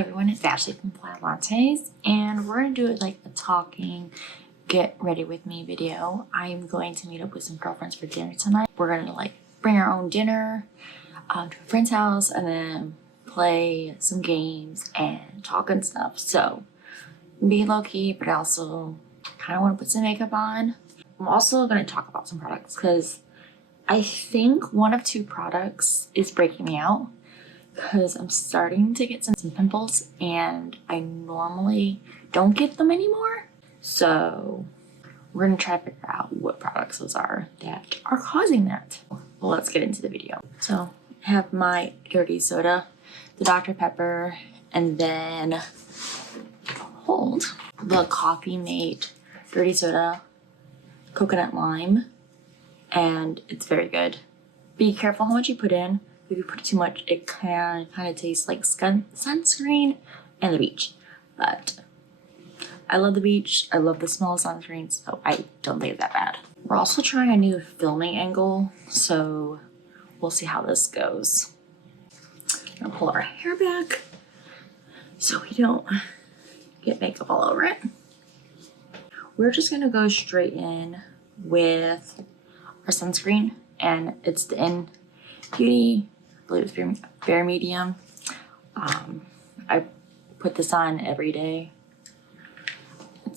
everyone, it's Ashley from Plaid Lattes, and we're gonna do it like a talking, get ready with me video. I'm going to meet up with some girlfriends for dinner tonight. We're gonna like bring our own dinner to a friend's house and then play some games and talk and stuff. So be low key, but I also kind of want to put some makeup on. I'm also gonna talk about some products because I think one of two products is breaking me out, because I'm starting to get some pimples and I normally don't get them anymore. So we're gonna try to figure out what products those are that are causing that. Well, let's get into the video. So I have my dirty soda, the Dr. Pepper, and then the Coffee Mate dirty soda, coconut lime, and it's very good. Be careful how much you put in. If you put too much, it can kind of taste like sunscreen and the beach. But I love the beach. I love the smell of sunscreen, so I don't think it's that bad. We're also trying a new filming angle, so we'll see how this goes. I'm gonna pull our hair back so we don't get makeup all over it. We're just gonna go straight in with our sunscreen, and it's the In Beauty, I believe it's Bare Medium. I put this on every day. I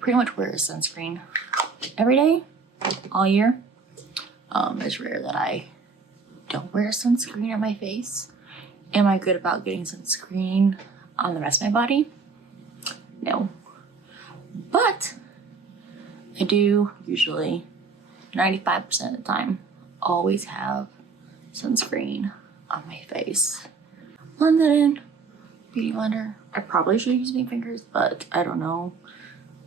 pretty much wear sunscreen every day, all year. It's rare that I don't wear sunscreen on my face. Am I good about getting sunscreen on the rest of my body? No. But I do usually, 95% of the time, always have sunscreen on my face. Blend that in, beauty blender. I probably should use my fingers, but I don't know.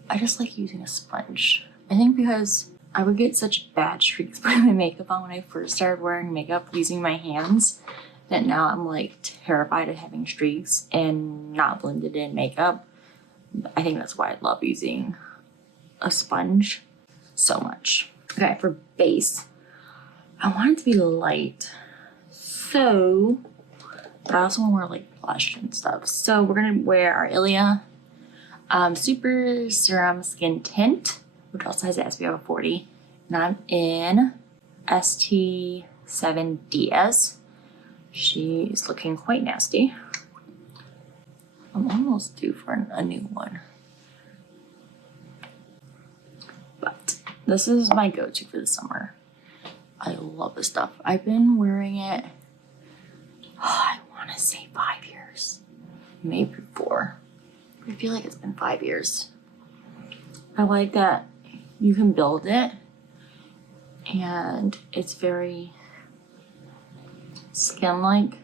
I just like using a sponge. I think because I would get such bad streaks putting my makeup on when I first started wearing makeup using my hands, that now I'm like terrified of having streaks and not blended in makeup. I think that's why I love using a sponge so much. Okay, for base, I want it to be light, so, but I also want to wear like blush and stuff. So we're gonna wear our Ilia Super Serum Skin Tint, which also has SPF of 40, and I'm in ST7DS. She's looking quite nasty. I'm almost due for a new one. But this is my go-to for the summer. I love this stuff. I've been wearing it, I want to say 5 years, maybe 4. I feel like it's been 5 years. I like that you can build it and it's very skin-like,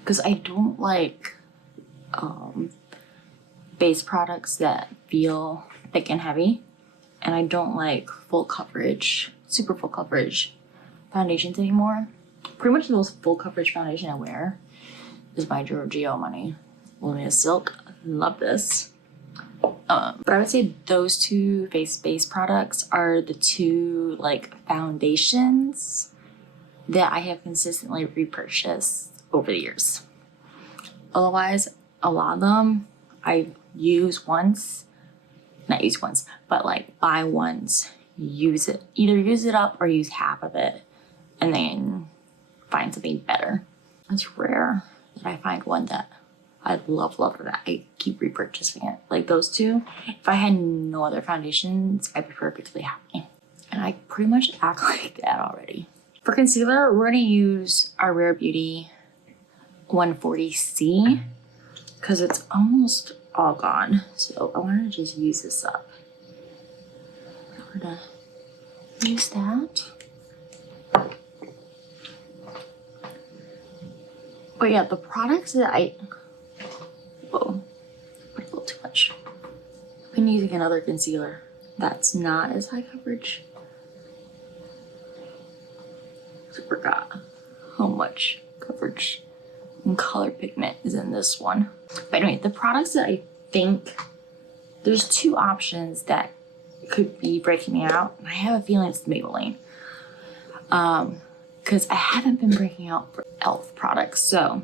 because I don't like base products that feel thick and heavy, and I don't like full coverage, super full coverage foundations anymore. Pretty much the most full coverage foundation I wear is my GRWM Luminous Silk. Love this. But I would say those two face base products are the two like foundations that I have consistently repurchased over the years. Otherwise, a lot of them I use once, not use once, but like buy once, use it, either use it up or use half of it and then find something better. It's rare that I find one that I love that I keep repurchasing it. Like those two, if I had no other foundations, I'd be perfectly happy. And I pretty much act like that already. For concealer, we're gonna use our Rare Beauty 140C because it's almost all gone. So I wanted to just use this up. We're gonna use that. But yeah, the products that whoa, put a little too much. I've been using another concealer that's not as high coverage. So I forgot how much coverage and color pigment is in this one. But anyway, the products that I think, there's two options that could be breaking me out, and I have a feeling it's the Maybelline. Because I haven't been breaking out for e.l.f. products, so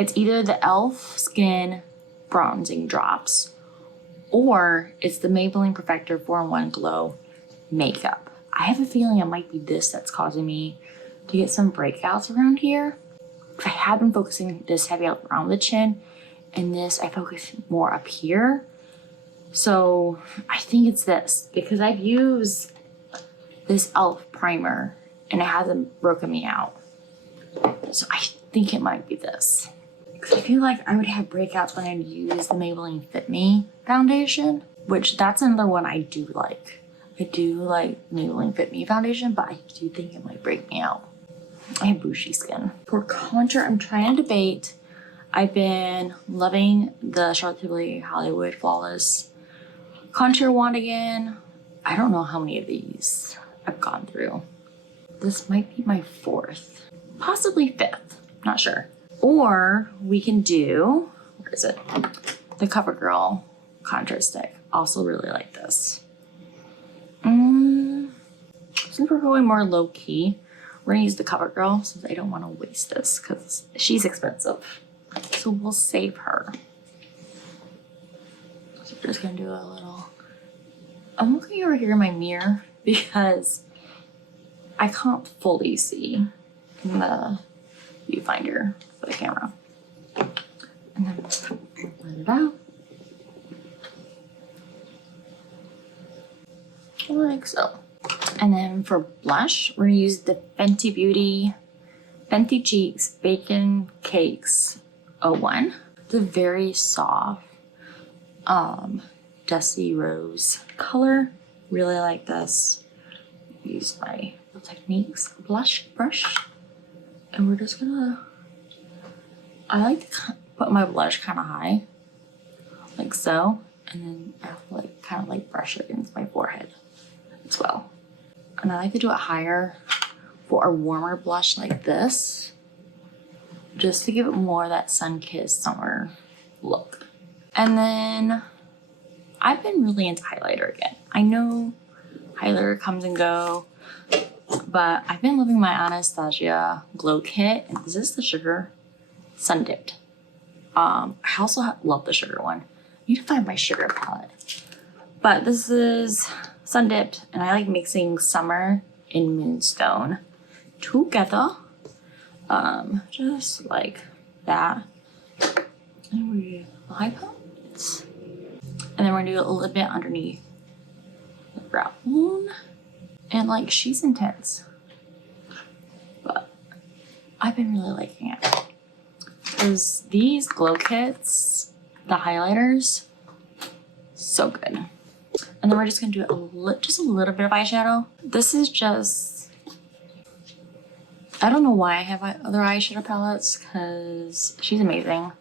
It's either the e.l.f. Skin Bronzing Drops or it's the Maybelline Perfector 4-in-1 Glow Makeup. I have a feeling it might be this that's causing me to get some breakouts around here. I have been focusing this heavy around the chin, and this I focus more up here. So I think it's this, because I've used this e.l.f. primer and it hasn't broken me out. So I think it might be this. Because I feel like I would have breakouts when I use the Maybelline Fit Me foundation, which that's another one I do like. I do like Maybelline Fit Me foundation, but I do think it might break me out. I have bushy skin. For contour, I'm trying to debate. I've been loving the Charlotte Tilbury Hollywood Flawless contour wand again. I don't know how many of these I've gone through. This might be my 4th, possibly 5th, not sure. Or we can do, where is it? The CoverGirl contour stick. Also really like this. Since we're going more low key, we're gonna use the CoverGirl since I don't want to waste this because she's expensive. So we'll save her. So we're just gonna do a little. I'm looking over here in my mirror because I can't fully see in the viewfinder for the camera. And then let it out. Like so. And then for blush, we're gonna use the Fenty Beauty Fenty Cheeks Bacon Cakes 01. It's a very soft, dusty rose color. Really like this. Use my Techniques blush brush, and we're just gonna. I like to put my blush kind of high, like so, and then I like kind of like brush it against my forehead as well. And I like to do it higher for a warmer blush like this, just to give it more of that sun-kissed summer look. And then I've been really into highlighter again. I know highlighter comes and go, but I've been loving my Anastasia Glow Kit. And this is the Sugar Sun Dipped. I also love the sugar one. I need to find my sugar palette. But this is Sun Dipped, and I like mixing Summer and Moonstone together. Just like that. And we do eye points. And then we're gonna do a little bit underneath the brow bone. And like, she's intense. But I've been really liking it. Because these glow kits, the highlighters, so good. And then we're just gonna do just a little bit of eyeshadow. This is just, I don't know why I have other eyeshadow palettes, because she's amazing.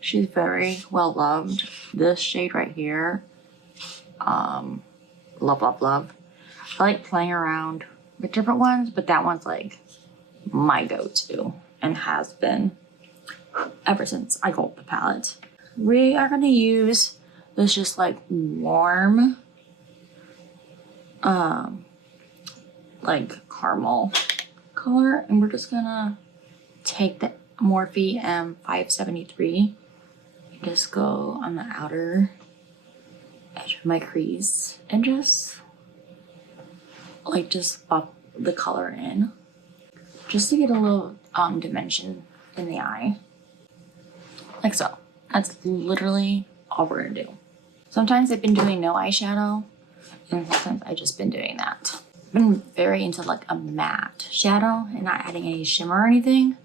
She's very well loved. This shade right here, love, love, love. I like playing around with different ones, but that one's like my go-to and has been ever since I got the palette. We are gonna use this just like warm, like caramel color, and we're just gonna take the Morphe M573 and just go on the outer edge of my crease and just buff the color in, just to get a little dimension in the eye, like so. That's literally all we're gonna do. Sometimes I've been doing no eyeshadow, and sometimes I've just been doing that. I've been very into like a matte shadow and not adding any shimmer or anything,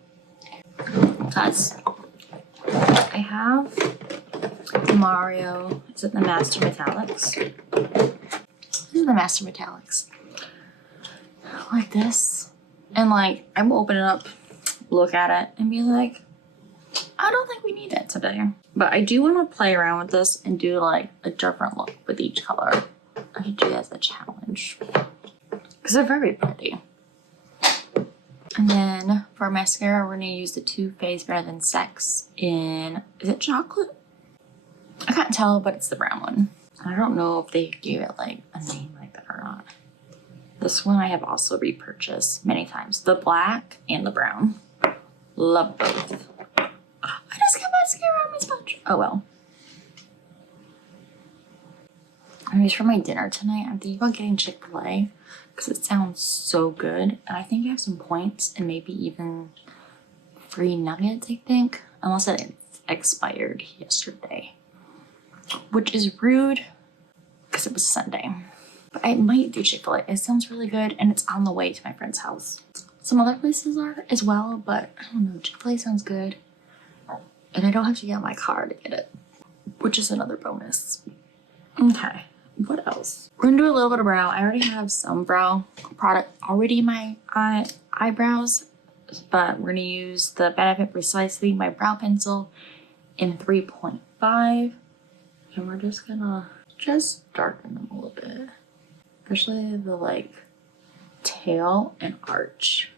because I have Mario, is it the Master Metallics? This is the Master Metallics. Like this. And like, I will open it up, look at it, and be like, I don't think we need it today. But I do want to play around with this and do like a different look with each color. I should do that as a challenge, because they're very pretty. And then for mascara, we're gonna use the Too Faced Better Than Sex in, is it chocolate? I can't tell, but it's the brown one. I don't know if they gave it like a name like that or not. This one I have also repurchased many times, the black and the brown. Love both. I just got mascara on my sponge. Oh well. Anyways, for my dinner tonight, I'm thinking about getting Chick-fil-A because it sounds so good. And I think I have some points and maybe even free nuggets, I think. Unless it expired yesterday. Which is rude because it was Sunday. But I might do Chick-fil-A. It sounds really good and it's on the way to my friend's house. Some other places are as well, but I don't know. Chick-fil-A sounds good. And I don't have to get out my car to get it, which is another bonus. Okay. What else? We're gonna do a little bit of brow. I already have some brow product already in my eyebrows, but we're gonna use the Benefit Precisely My Brow Pencil in 3.5. And we're just gonna darken them a little bit. Especially the like tail and arch.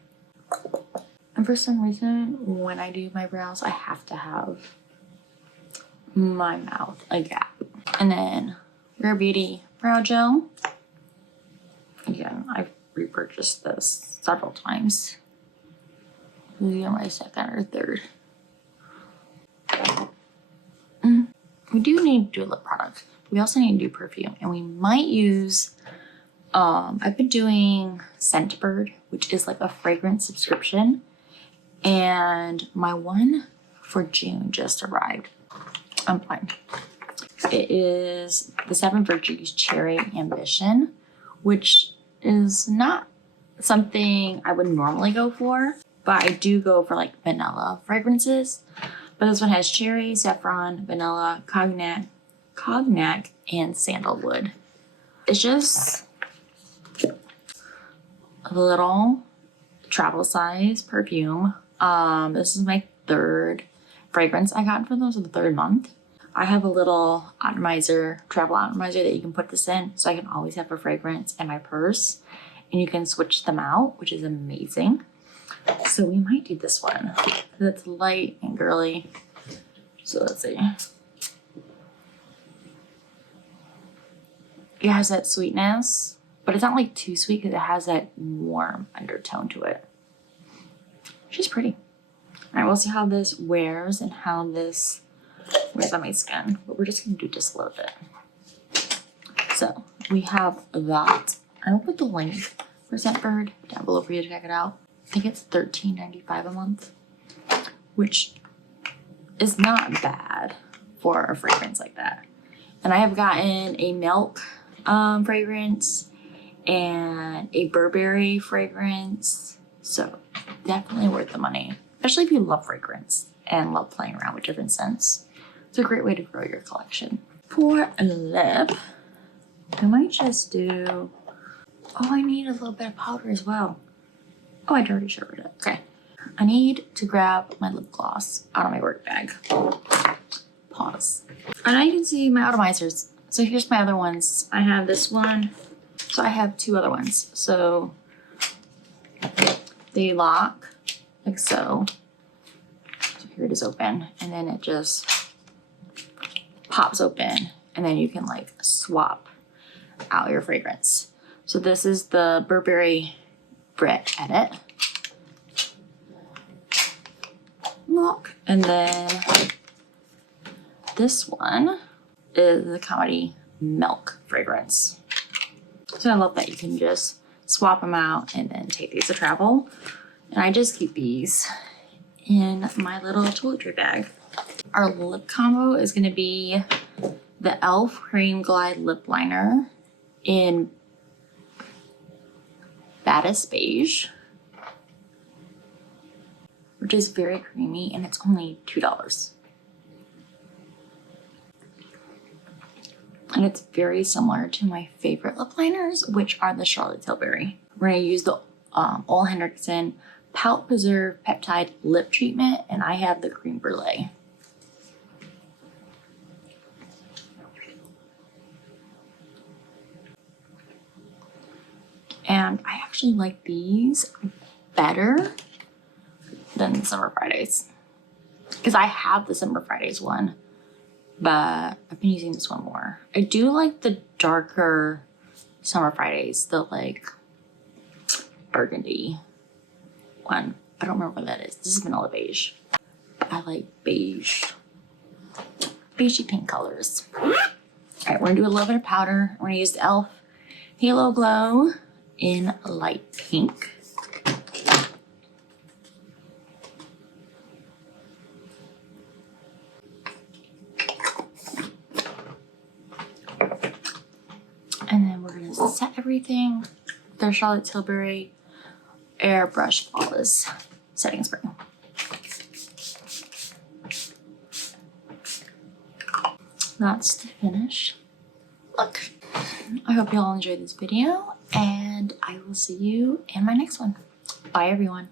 And for some reason, when I do my brows, I have to have my mouth a gap. And then Rare Beauty Brow Gel. Again, I've repurchased this several times. This is my second or third. We do need to do a lip product. We also need to do perfume. And we might use, I've been doing Scentbird, which is like a fragrance subscription. And my one for June just arrived. I'm fine. It is the 7 Virtues Cherry Ambition, which is not something I would normally go for, but I do go for like vanilla fragrances. But this one has cherry, saffron, vanilla, cognac, and sandalwood. It's just a little travel size perfume. This is my third fragrance I got for them, so the third month. I have a little atomizer, travel atomizer that you can put this in, so I can always have a fragrance in my purse, and you can switch them out, which is amazing. So we might do this one. It's light and girly. So let's see. It has that sweetness, but it's not like too sweet because it has that warm undertone to it. She's pretty. All right, we'll see how this wears and how this wears on my skin, but we're just gonna do just a little bit. So we have that. I'll put the link for Scentbird down below for you to check it out. I think it's $13.95 a month, which is not bad for a fragrance like that. And I have gotten a milk fragrance and a Burberry fragrance, so definitely worth the money, especially if you love fragrance and love playing around with different scents. It's a great way to grow your collection. For a lip, I might just do, oh, I need a little bit of powder as well. Oh, I already showed it. Okay. I need to grab my lip gloss out of my work bag. Pause. And now you can see my atomizers. So here's my other ones. I have this one. So I have two other ones. So they lock like so. So here it is open. And then it just pops open. And then you can like swap out your fragrance. So this is the Burberry Brit Edit. Look. And then this one is the Comedy Milk fragrance. So I love that you can just swap them out and then take these to travel. And I just keep these in my little toiletry bag. Our lip combo is going to be the e.l.f. Cream Glide Lip Liner in Baddest Beige, which is very creamy, and it's only $2. And it's very similar to my favorite lip liners, which are the Charlotte Tilbury. We're gonna use the Ole Henriksen Pout Preserve Peptide Lip Treatment, and I have the Cream Brulee. And I actually like these better than the Summer Fridays, because I have the Summer Fridays one, but I've been using this one more. I do like the darker Summer Fridays, the like burgundy one I don't remember what that is. This is vanilla beige. I like beige. Beigey pink colors. Alright, we're gonna do a little bit of powder. We're gonna use the e.l.f. Halo Glow in light pink. And then we're gonna set everything with our Charlotte Tilbury Airbrush Flawless Setting Spray. That's the finish. Look, I hope you all enjoyed this video, and I will see you in my next one. Bye, everyone.